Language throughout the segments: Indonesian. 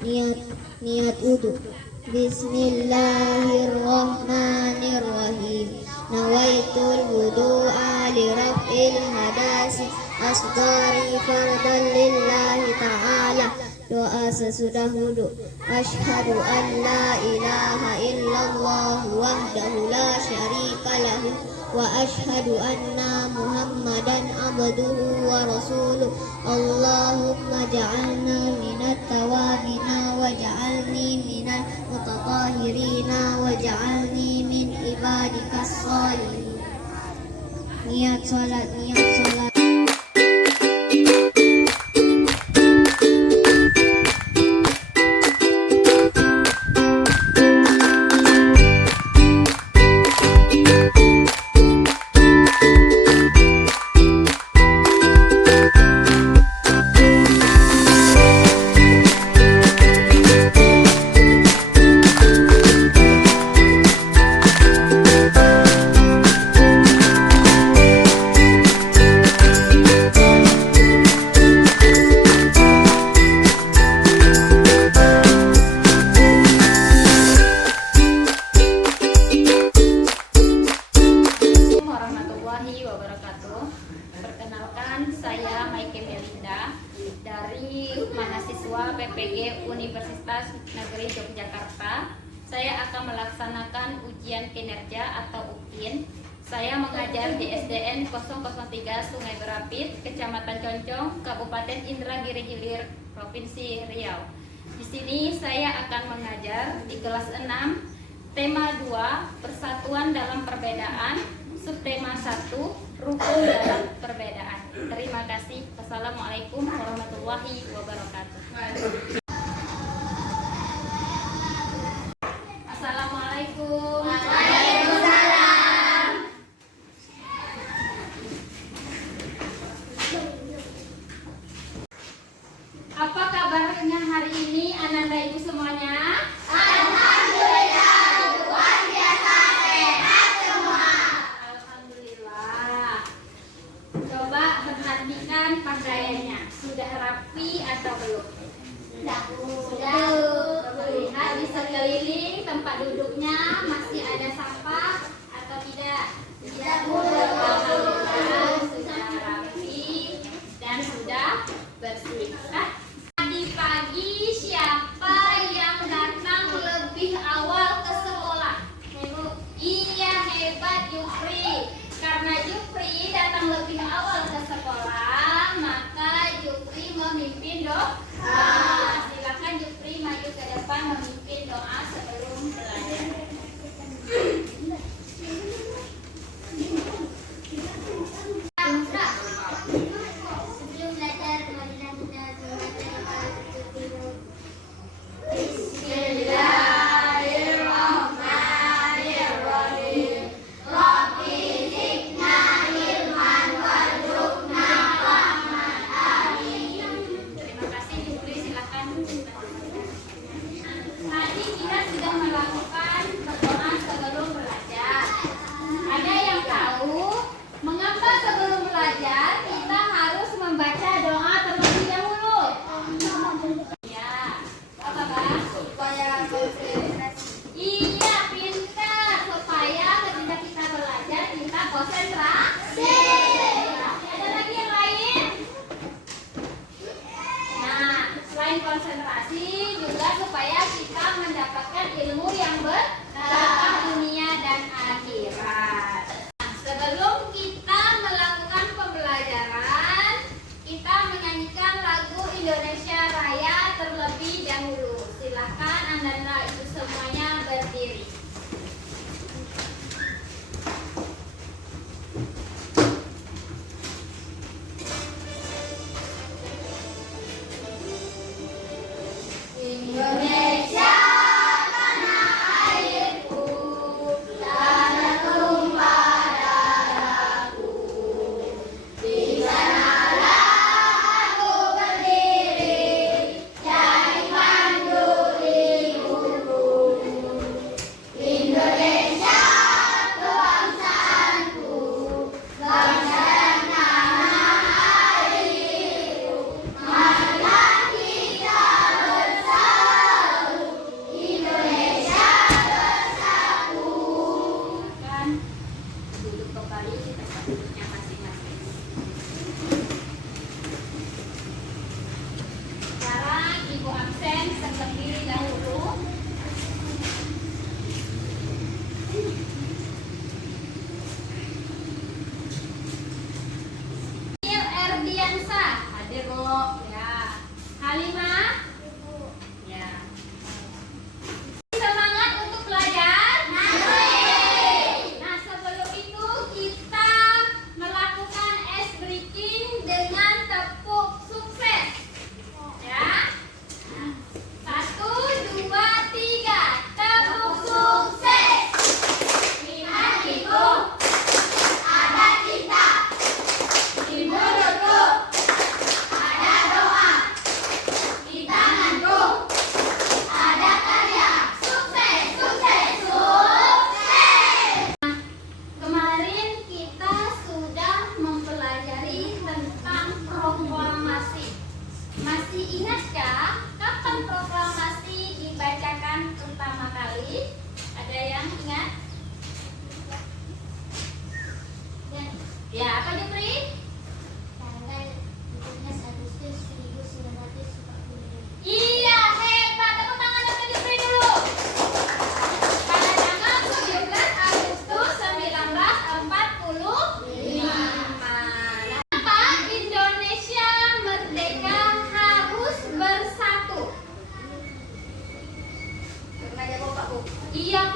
Niat wudu. Bismillahirrahmanirrahim. Nawaitul wudu'a li raf'il hadasi asghari fardan lillahi ta'ala. Doa sesudah wudu. Asyhadu an la ilaha illallah wahdahu la syarika lahu wa asyhadu anna Muhammadan abduhu wa rasuluh. Allahumma ja'alna minat tawabina wa ja'alni minal mutatahhirina wa ja'alni min ibadikas sholihin. Niat salat. Perkenalkan, saya Maike Melinda dari mahasiswa PPG Universitas Negeri Yogyakarta. Saya akan melaksanakan ujian kinerja atau UKIN. Saya mengajar di SDN 003 Sungai Berapit, Kecamatan Concong, Kabupaten Indragiri Hilir, Provinsi Riau. Di sini saya akan mengajar di kelas 6, tema 2, Persatuan dalam Perbedaan, subtema 1, Rukun dalam Perbedaan. Terima kasih. Wassalamualaikum warahmatullahi wabarakatuh. Assalamualaikum. Waalaikumsalam. Apa kabarnya hari ini Ananda Ibu semuanya? Alhamdulillah, luar biasa sehat semua. Alhamdulillah. Coba perhatikan pakaiannya. Sudah rapi atau belum? Sudah. Lihat di sekeliling tempat duduknya masih ada sampah atau tidak? Tidak. Alhamdulillah, sudah rapi dan sudah bersih. Tadi pagi siapa yang datang lebih awal ke sekolah? Iya, hebat Jupri. Karena Jupri datang lebih awal ke sekolah, maka Jupri memimpin doa. Silakan Jupri maju ke depan memimpin doa sebelum belajar. Sebelum belajar, marilah kita membaca doa. Bismillahirrahmanirrahim. Rabbi zidna ilman warzuqna fahman. Amin. Terima kasih Jupri, silakan. Tadi kita sudah melakukan berdoa sebelum belajar. Ada yang tahu mengapa sebelum belajar kita harus membaca doa terlebih dahulu? Ya, apa Bang? Supaya konsentrasi. Iya, pintar. Supaya ketika kita belajar kita konsentrasi. Ada lagi yang lain? Nah, selain konsentrasi juga supaya kita mendapatkan ilmu yang berkah dunia dan akhirat. Nah, sebelum kita melakukan pembelajaran, kita menyanyikan lagu Indonesia Raya terlebih dahulu. Silahkan Anda Ibu semuanya berdiri. Indonesia tanah airku, tanah tumpah darahku. Di sanalah aku berdiri, jadi pandu ibuku.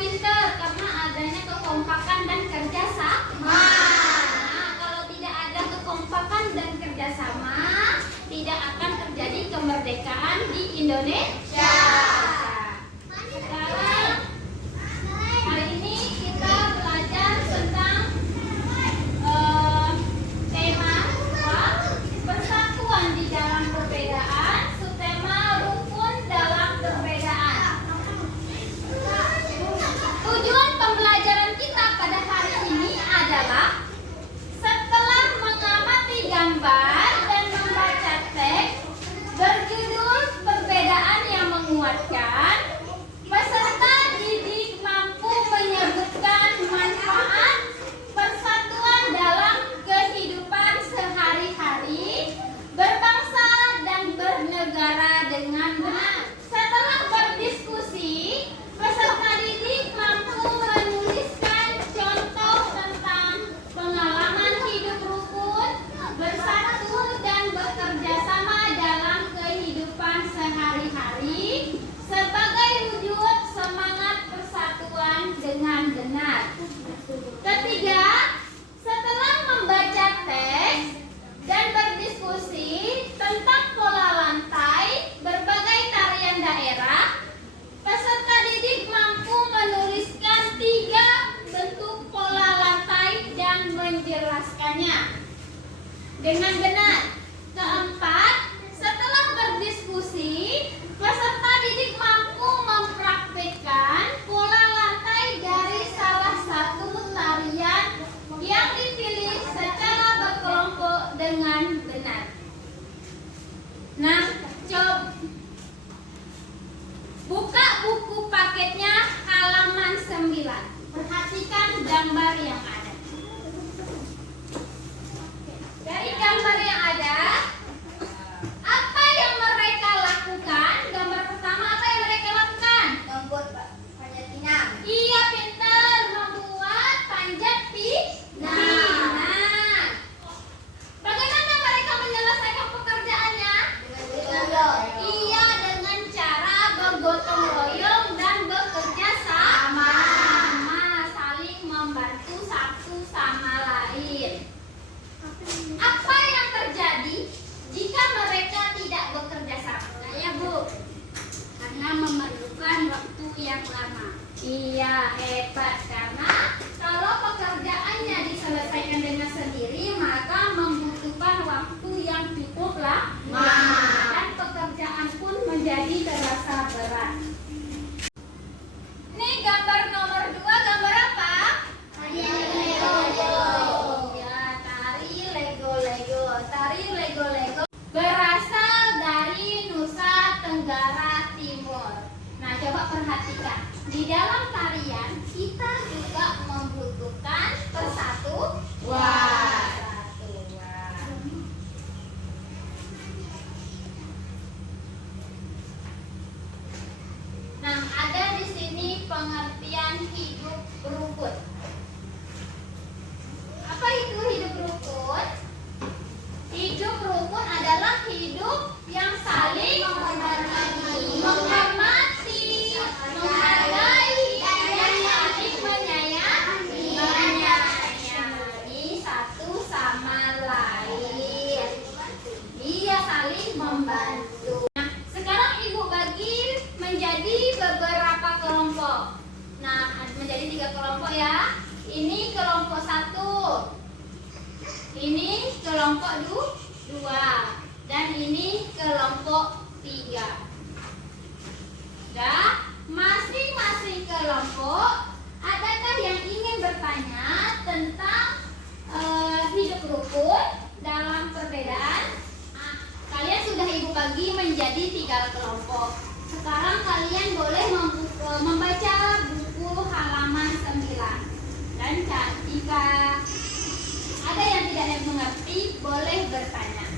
pintar karena adanya kekompakan dan kerjasama. Nah, kalau tidak ada kekompakan dan kerjasama, tidak akan terjadi kemerdekaan di Indonesia. Sekarang hari ini kita belajar tentang tema persatuan di dalam perbedaan, subtema rukun dalam perbedaan. Tujuan pembelajaran kita pada hari ini adalah setelah mengamati gambar dan membaca teks berjudul perbedaan yang menguatkan, peserta didik mampu menyebutkan manfaat persatuan dalam kehidupan sehari-hari, berbangsa dan bernegara dengan benar. Setelah berdiskusi, peserta didik mampu menuliskan contoh tentang pengalaman hidup rukun, bersatu dan bekerja sama dalam kehidupan sehari-hari sebagai wujud semangat persatuan dengan benar. Ketiga, setelah membaca teks dan berdiskusi tentang pola lantai berbagai tarian daerah, peserta didik mampu menuliskan 3 bentuk pola lantai dan menjelaskannya dengan benar. Keempat, setelah berdiskusi, peserta didik mampu mempraktikkan pola lantai dari salah satu tarian yang dipilih secara berkelompok dengan benar. Nah, coba buka buku paketnya halaman 9. Perhatikan gambar yang ada. Dari gambar yang ada, apa yang mereka lakukan? Gambar pertama, apa yang mereka lakukan? Membuat panjat pinang. Iya, pintar, membuat panjat pinang. Nah, bagaimana mereka menyelesaikan pekerjaannya? Iya, dengan cara bergotong royong dan bekerja sama, saling membantu satu sama lain. Apa yang terjadi jika mereka tidak bekerja sama? Ya, Bu. Karena memerlukan waktu yang lama. Iya, hebat. Karena kalau pekerjaannya diselesaikan dengan sendiri, maka membutuhkan waktu yang cukup lama. Dan pekerjaan pun menjadi terasa berat. Ini gambar nomor 2, gambar apa? Ya, tari Lego-Lego. Tari Lego-Lego berasal dari Nusa Tenggara Timur. Nah, coba perhatikan. Di dalam tarian kita juga membutuhkan persatuan. Nah, ada di sini pengertian hidup rukun. Apa itu hidup rukun? Hidup rukun adalah hidup yang saling menghormati, menghargai, dan saling menyayangi satu sama lain. Dia saling membantu. Nah, sekarang Ibu bagi menjadi beberapa kelompok. Nah, menjadi 3 kelompok ya. Ini kelompok 1. Ini kelompok 2 dan ini kelompok 3. Dan masing-masing kelompok, adakah yang ingin bertanya tentang hidup rukun dalam perbedaan? Kalian sudah Ibu bagi menjadi 3 kelompok. Sekarang kalian boleh membaca buku halaman 9. Dan jika ada yang tidak mengerti, boleh bertanya.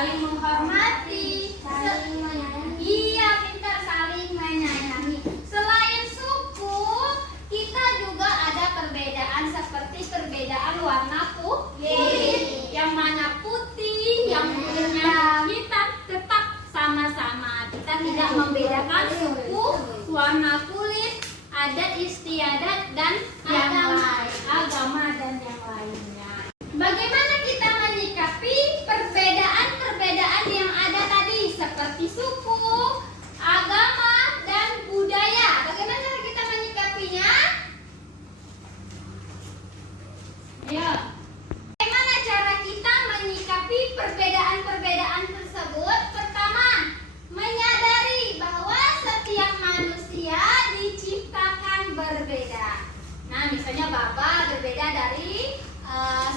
saling menghormati, Saling menyayangi. iya pintar, saling menyayangi. Selain suku, kita juga ada perbedaan seperti perbedaan warna kulit. Yang mana putih, yang kulitnya hitam, tetap sama-sama. Kita tidak membedakan suku, warna kulit, adat istiadat dan yang lain, agama dan yang lainnya. Bagaimana kita menyikapi perbedaan-perbedaan yang ada tadi seperti suku, agama, dan budaya? Bagaimana cara kita menyikapinya? Ya. Bagaimana cara kita menyikapi perbedaan-perbedaan tersebut? Pertama, menyadari bahwa setiap manusia diciptakan berbeda. Nah, misalnya Baba berbeda dari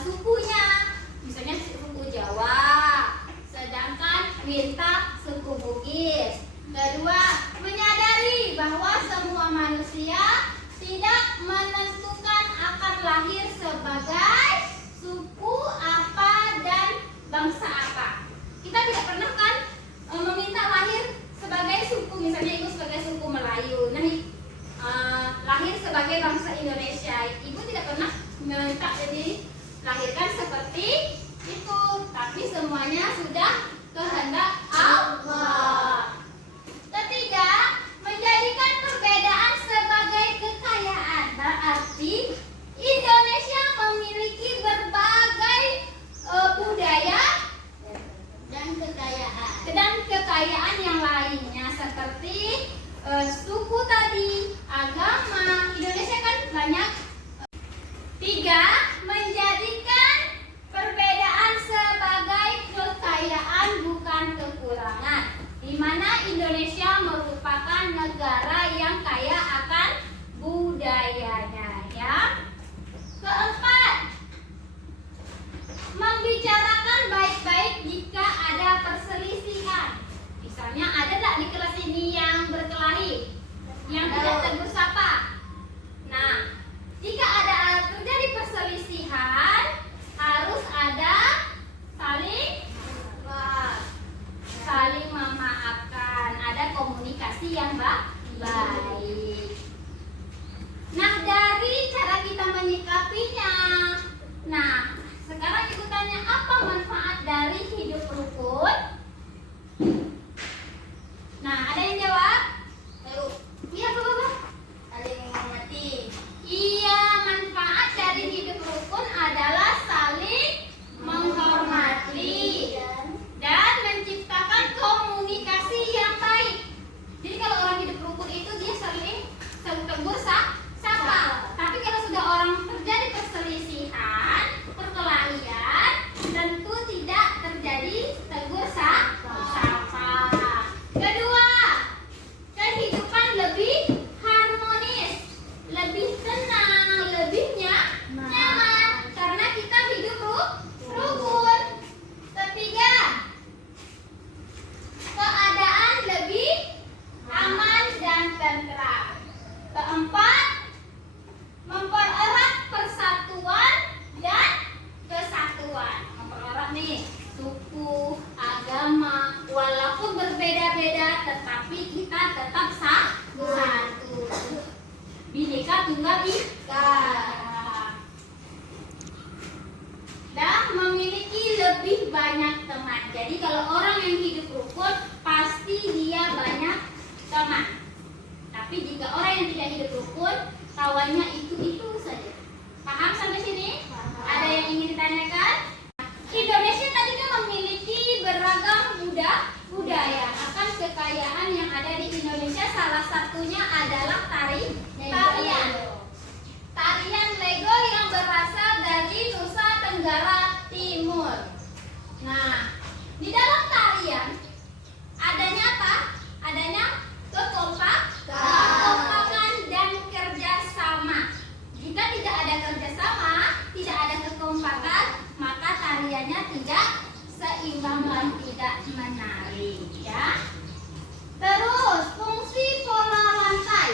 sukunya, misalnya suku Jawa, sedangkan Winta suku Bugis. Kedua, menyadari bahwa semua manusia tidak menentukan akan lahir sebagai suku apa dan bangsa apa. Kita tidak pernah kan meminta lahir sebagai suku, misalnya ibu sebagai suku Melayu, nah lahir sebagai bangsa Indonesia, ibu tidak pernah meminta jadi lahirkan seperti itu, tapi semuanya sudah kehendak Allah. Ketiga, menjadikan perbedaan sebagai kekayaan, berarti Indonesia memiliki berbagai budaya dan kekayaan yang lainnya seperti suku tadi, agama. Indonesia kan banyak. Tiga, menjadikan perbedaan sebagai kekayaan bukan kekurangan, di mana Indonesia merupakan negara yang kaya akan budayanya. Ya. Keempat, membicarakan baik-baik jika ada perselisihan. Misalnya ada nggak di kelas ini yang berkelahi, yang tidak tegur sapa? Nah, jika ada terjadi perselisihan, harus ada saling memaafkan, ada komunikasi yang baik. Nah, dari cara kita menyikapinya, nah sekarang ibu tanya, apa manfaat dari hidup rukun? Nah, ada yang jawab? Iya, Bapak. Saling menghormati. Iya, manfaat dari hidup rukun adalah saling menghormati dan menciptakan komunikasi yang baik. Jadi kalau orang hidup rukun itu dia saling tegur sapa. Tapi kalau sudah orang terjadi perselisihan, perkelahian, tentu tidak terjadi tegur sapa. Kedua, kehidupan lebih harmonis, lebih tenang, lebih nyaman karena kita hidup rukun. Ketiga, keadaan lebih aman dan tentram. Keempat, mempererat persatuan dan kesatuan. Mempererat nih suku, agama, walaupun berbeda-beda, tetapi kita tetap satu. Bhinneka Tunggal Ika. Dan memiliki lebih banyak teman. Jadi kalau orang yang hidup rukun, pasti dia banyak teman. Tapi jika orang yang tidak hidup rukun, kawannya itu saja. Paham sampai sini? Ada yang ingin ditanyakan? Indonesia tadi kan memiliki beragam budaya. Akan kekayaan yang ada di Indonesia, salah satunya adalah tarian. Tarian Lego yang berasal dari Nusa Tenggara Timur. Nah, di dalam tarian adanya apa? Adanya kekompakan dan kerjasama. Jika tidak ada kerjasama, tidak ada kekompakan, maka tariannya tidak seimbang dan tidak menarik, ya. Terus fungsi pola lantai.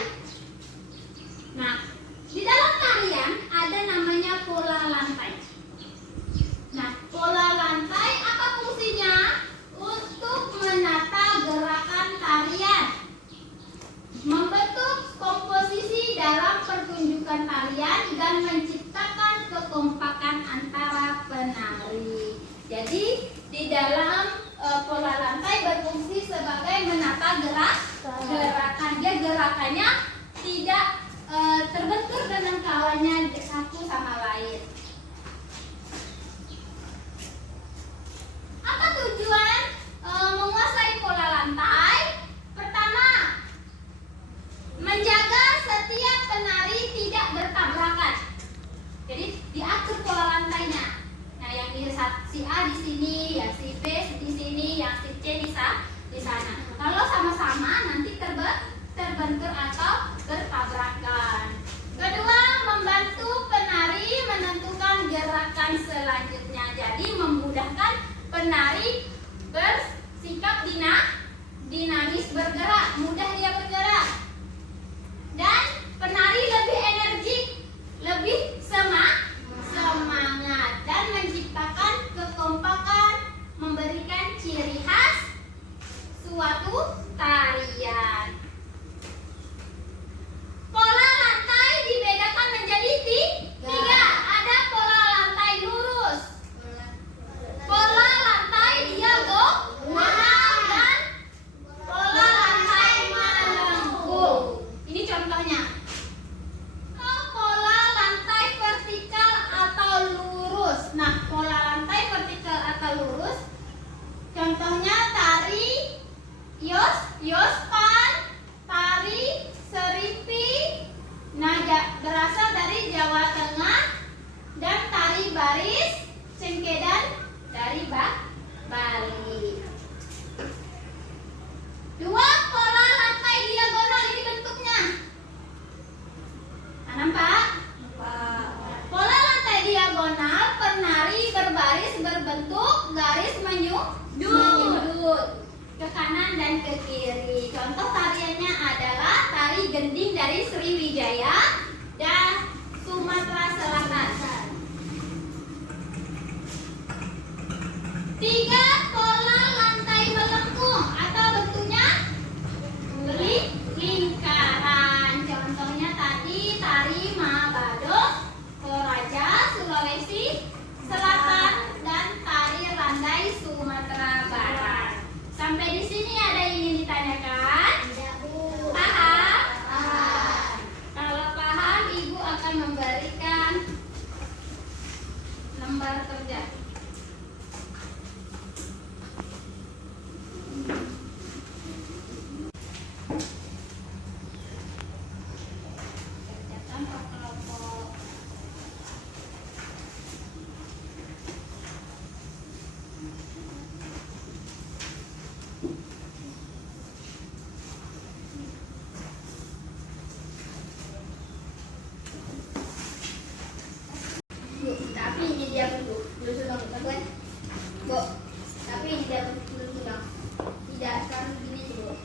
Nah, di dalam tarian ada namanya pola lantai. Nah, pola lantai apa fungsinya? apa gerakan. Dia gerakannya tidak terbentur dengan kawannya satu sama lain. Apa tujuan menguasai pola lantai? Pertama, menjaga setiap penari tidak bertabrakan. Jadi diatur pola lantainya. Nah, yang si A di sini, yang si B di sini, yang si C di sana. Kalau sama-sama nanti terbentur atau bertabrakan. Kedua, membantu penari menentukan gerakan selanjutnya. Jadi memudahkan penari bersikap dinamis bergerak, mudah dia bergerak. Dan penari lebih energik, lebih semangat dan menciptakan kekompakan, memberikan ciri khas suatu tarian. Pola lantai dibedakan menjadi tiga. Ada pola lantai lurus, pola lantai diagonal, dan pola lantai melengkung. Ini contohnya. Pola lantai vertikal atau lurus. Nah, pola lantai vertikal atau lurus contohnya tari yospan, tari seripi, berasal dari Jawa Tengah, dan tari baris cengkedan dari Bali. Dua, pola lantai diagonal, ini bentuknya. Nampak? Pola lantai diagonal, penari berbaris berbentuk garis menyudut ke kanan dan ke kiri. Contoh tariannya adalah tari gending dari Sriwijaya dan Sumatera Selatan. Tiga, pola lantai melengkung atau bentuknya lingkaran. Contohnya tadi tari Mabado, Toraja, Sulawesi Selatan, dan tari Randai, Sumatera Barat. Sampai di sini ada yang ingin ditanyakan? Paham? Kalau paham, Ibu akan memberikan lembar kerja. Kerjakan per kelompok. Bu, tapi ini dia belum sudah bukan? Bu, tapi ini dia belum sudah. Tidak, sekarang begini Bu.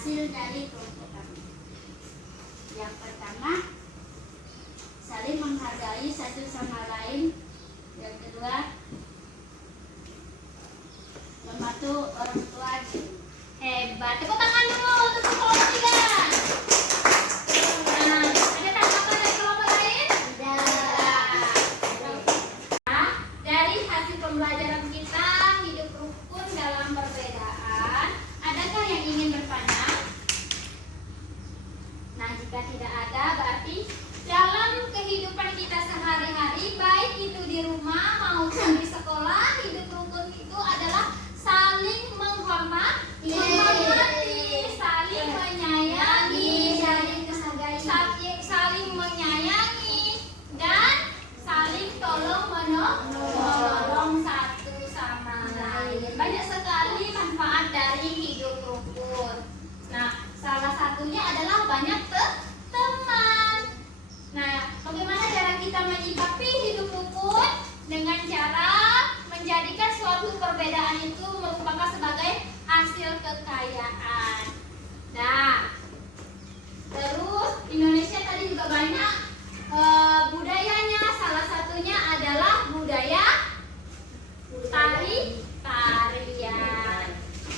hasil dari kelompok kami. Yang pertama, saling menghargai satu sama lain. Yang kedua, membantu orang tua. Hebat. Tepuk tangan dulu untuk kelompok 3. Nah, ada tanggapan dari kelompok lain? Nah, dari hasil pembelajaran kita hidup rukun dalam perbedaan, adakah yang ingin bertanya? Nah, jika tidak ada, berarti dalam kehidupan kita sehari-hari, baik itu di rumah maupun di sekolah, hidup rukun itu adalah saling menghormati, saling menyayangi, saling menyayangi, dan saling tolong menolong satu sama lain. Banyak sekali manfaat dari hidup rukun. Nah, salah satunya adalah banyak teman. Nah, bagaimana cara kita menyikapi hidup rukun? Dengan cara menjadikan suatu perbedaan itu merupakan sebagai hasil kekayaan. Nah, terus Indonesia tadi juga banyak budayanya. Salah satunya adalah budaya tarian.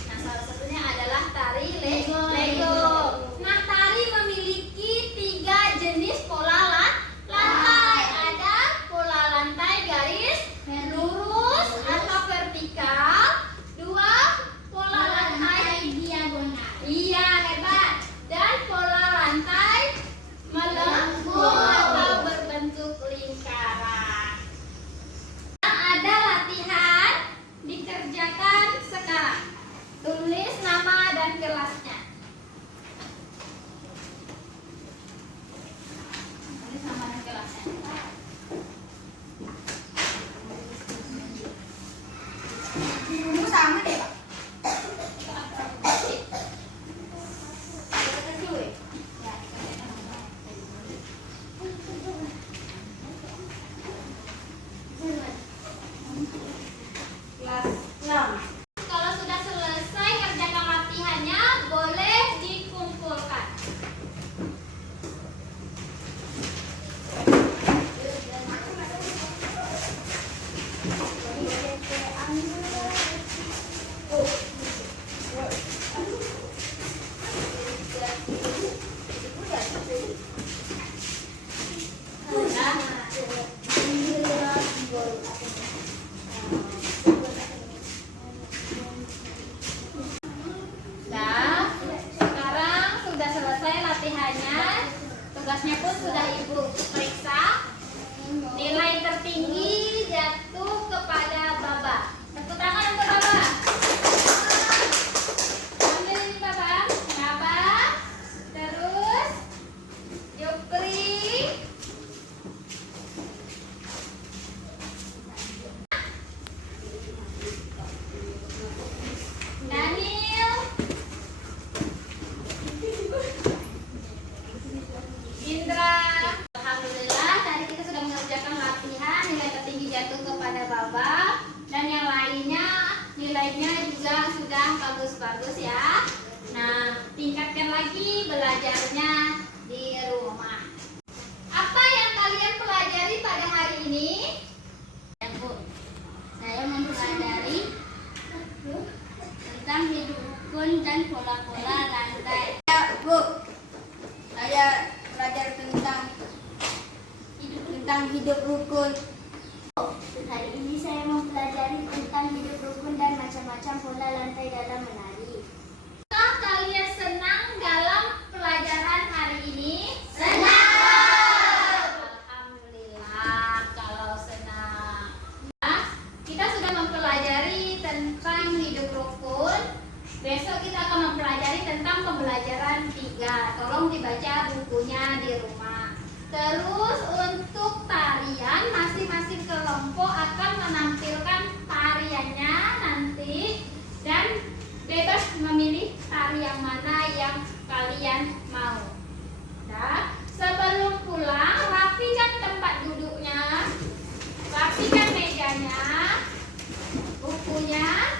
Nah, salah satunya adalah tari Lego. Nah, tari memiliki 3 jenis pola lantai. Ada pola lantai garis lurus atau vertikal. 2, pola lantai diagonal. Iya, hebat. Dan pola lantai melengkung atau berbentuk lingkaran. Nah, ada latihan dikerjakan sekarang. Tulis nama dan kelasnya. Tulis nama dan kelasnya. Dulu sama deh, Pak. Kelas 6. Kalau sudah selesai kerjakan latihannya, boleh dikumpulkan. Nah, sekarang sudah selesai latihannya. Tugasnya pun sudah Ibu periksa. Nilai tertinggi jatuh kepada Baba. Tepuk tangan untuk Baba. Ambil ini Baba. Baba. Terus Jupri. Daniel. Indra. Alhamdulillah tadi kita sudah mengerjakan latihan. Nilai tertinggi jatuh kepada Baba. Dan yang lainnya nilainya juga sudah bagus-bagus ya. Nah, tingkatkan lagi belajarnya di rumah. Apa yang kalian pelajari pada hari ini? Ya, Bu. Saya mempelajari tentang hidup rukun dan pola-pola lantai. Ya, Bu. Saya belajar tentang hidup rukun. Hari ini saya mempelajari tentang hidup rukun dan macam-macam pola lantai dalam menari. Apakah kalian senang dalam pelajaran hari ini? Senang! Alhamdulillah kalau senang. Nah, kita sudah mempelajari tentang hidup rukun. Besok kita akan mempelajari tentang pembelajaran 3. Tolong dibaca bukunya di rumah. Terus untuk tarian, masing-masing kelompok akan menampilkan tariannya nanti. Dan bebas memilih tari yang mana yang kalian mau. Nah, sebelum pulang, rapikan tempat duduknya, rapikan mejanya, bukunya.